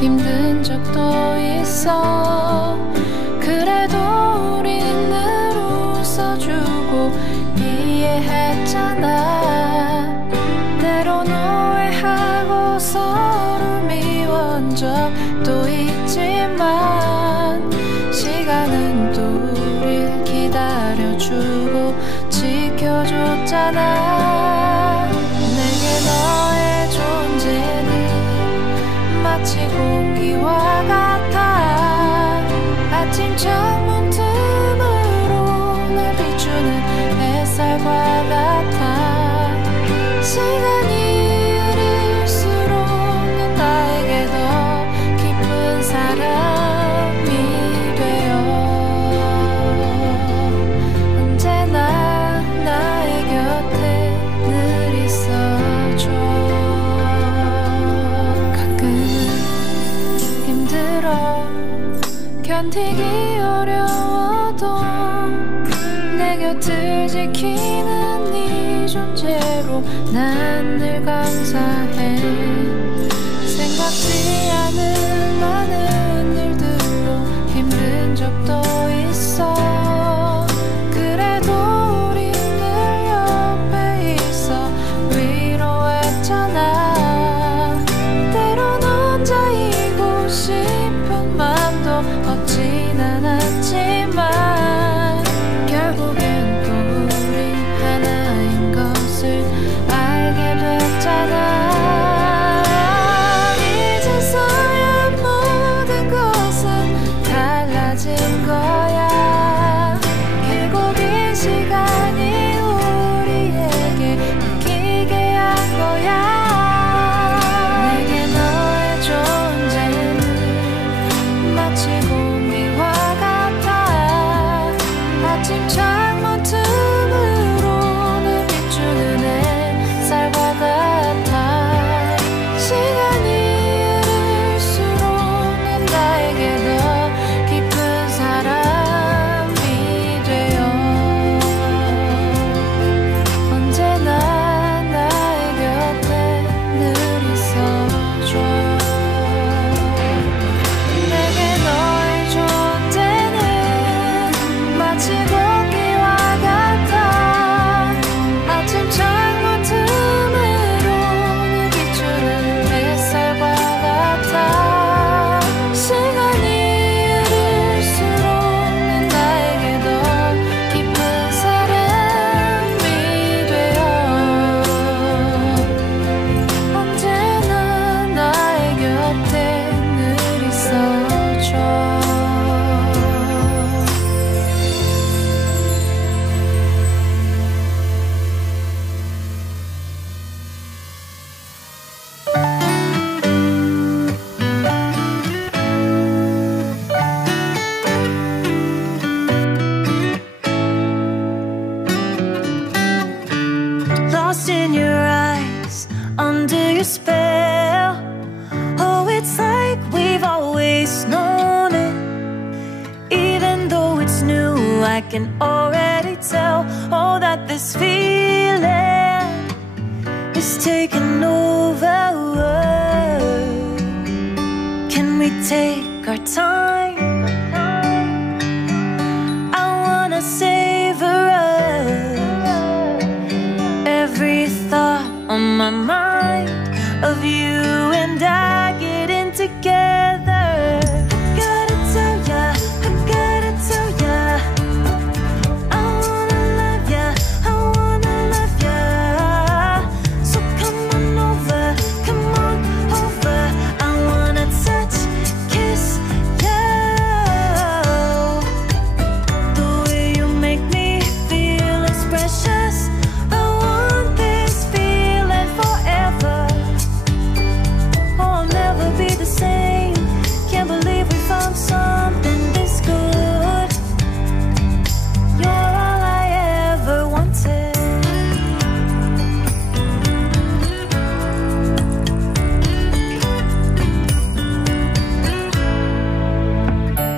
힘든 적도 있어. 그래도 우린 늘 웃어주고 이해했잖아. 때론 오해하고 서로 미워한 적도 있지만 시간은 또 우릴 기다려주고 지켜줬잖아. 내게 너의 존재는 마치 공기와 같아. 아침 창문 틈으로 날 비추는 햇살과 같아. 시간이 흐를수록 넌 나에게 더 깊은 사람이 되어 언제나 나의 곁에 늘 있어줘. 가끔은 힘들어 견디기 어려워도 내 곁을 지키는 네 존재로 난 늘 감사해. 생각지 않은 많은 일들로 힘든 적도 있어. 그래도 우리 늘 옆에 있어 위로했잖아. 때론 혼자이고 싶은 맘도 없진 않았지만 결국엔 또 우리 하나인 것을 알게 됐잖아. 이제서야 모든 것은 달라진 거야. 길고 긴 시간이 우리에게 바뀌게 한 거야. 내게 너의 존재는 마치 공기와 같아. 아침 창문 틈으로 늘 비추는 햇살과 같아. 시간이 흐를수록 넌 나에게 더 깊은 사람이 되어 언제나 나의 곁에 늘 있어줘. 내게 너의 존재는 마치 공기와 같아. 아침 창문 틈으로 늘 비추는 햇살과 같아. 시간이 흐를수록 넌 나에게 더 깊은 사람이 되어 언제나 나의 곁에 늘 있어줘. Lost in your eyes, under your spell. Oh, it's like we've always known it. Even though it's new, I can already tell. Oh, that this feeling is taking over. Can we take our time? I wanna savor us. Every thought on my mind of you and I getting together. Gotta tell ya, I gotta tell ya, I wanna love ya, I wanna love ya. So come on over, I wanna touch, kiss you. The way you make me feel is precious. I want this feeling forever. Oh, I'll never be the same. Can't believe we found something this good. You're all I ever wanted.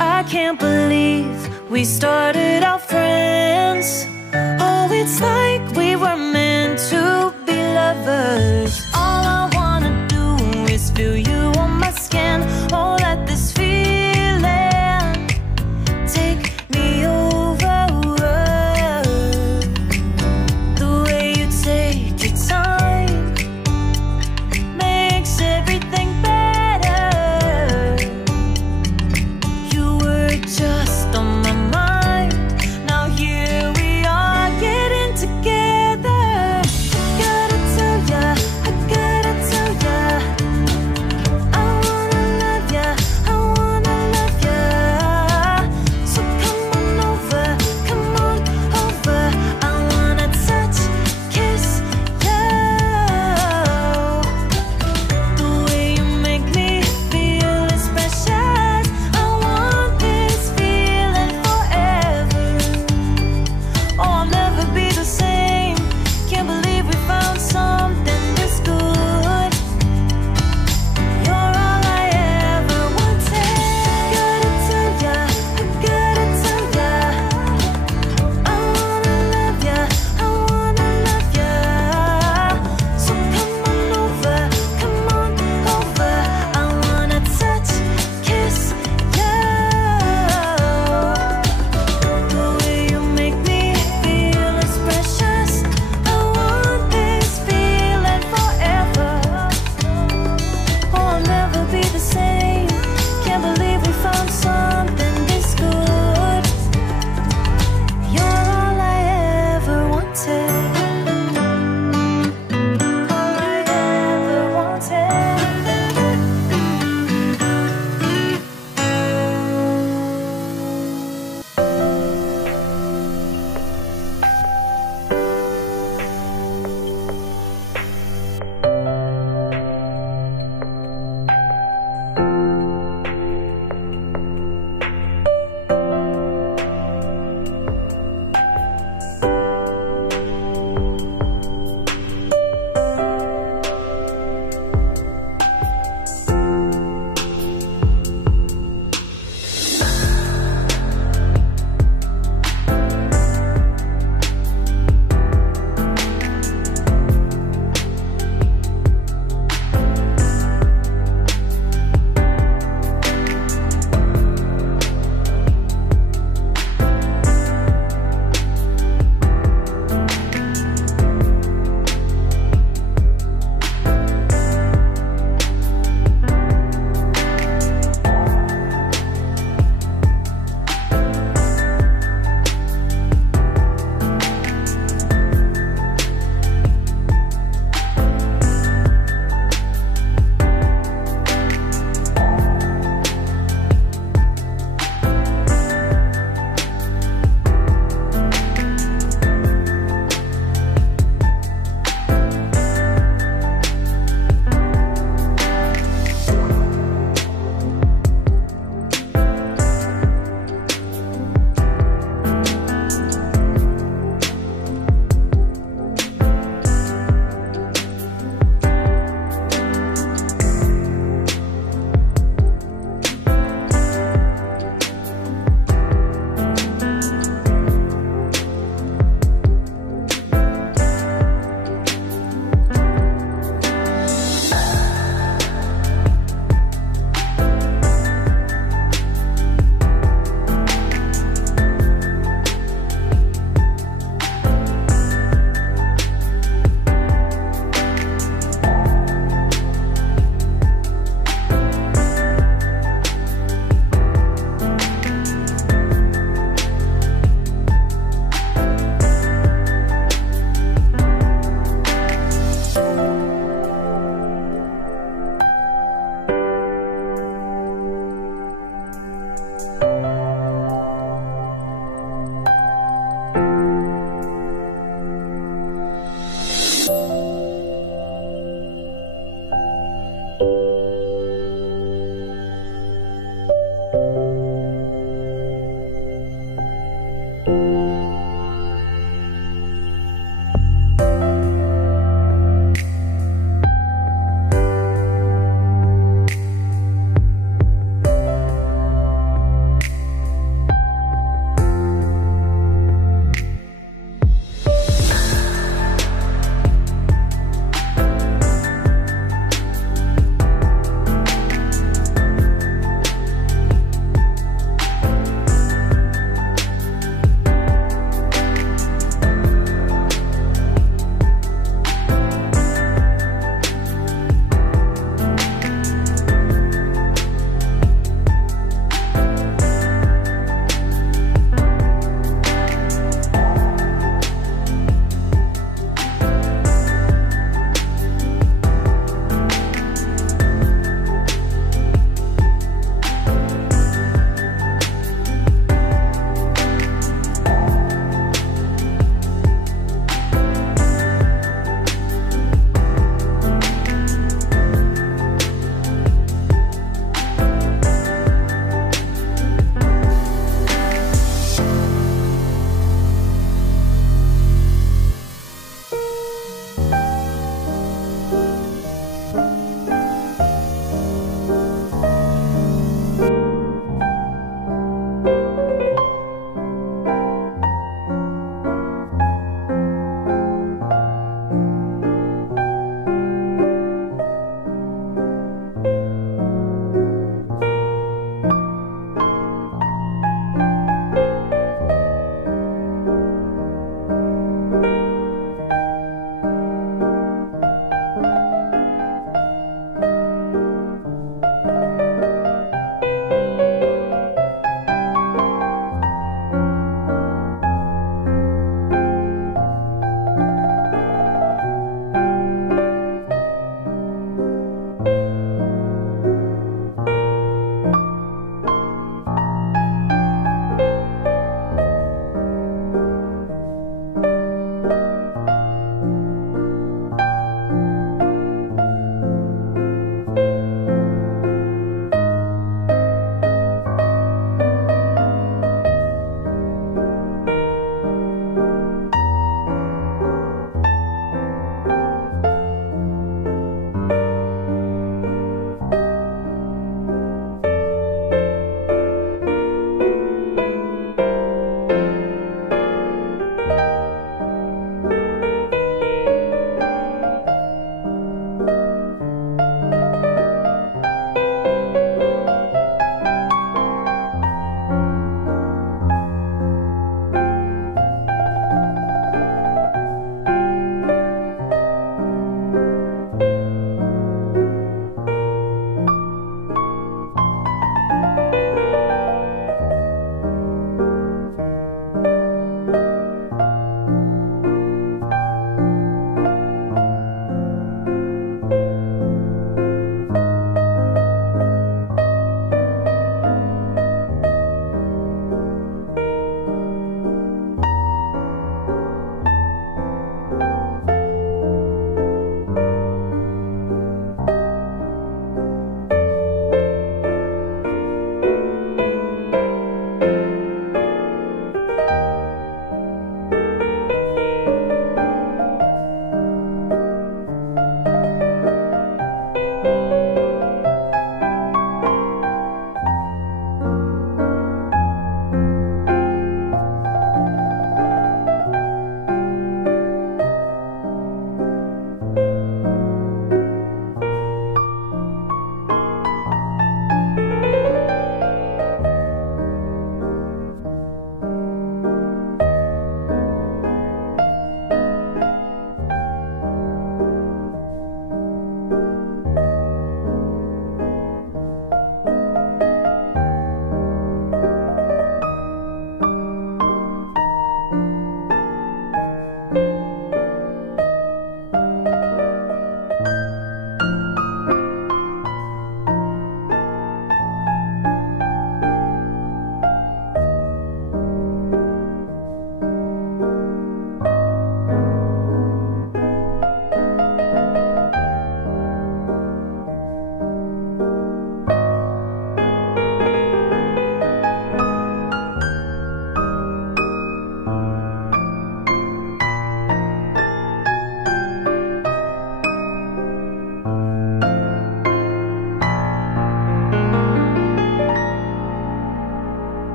I can't believe we started out friends. Oh, it's like we were meant to be lovers. All I wanna do is feel you on my skin.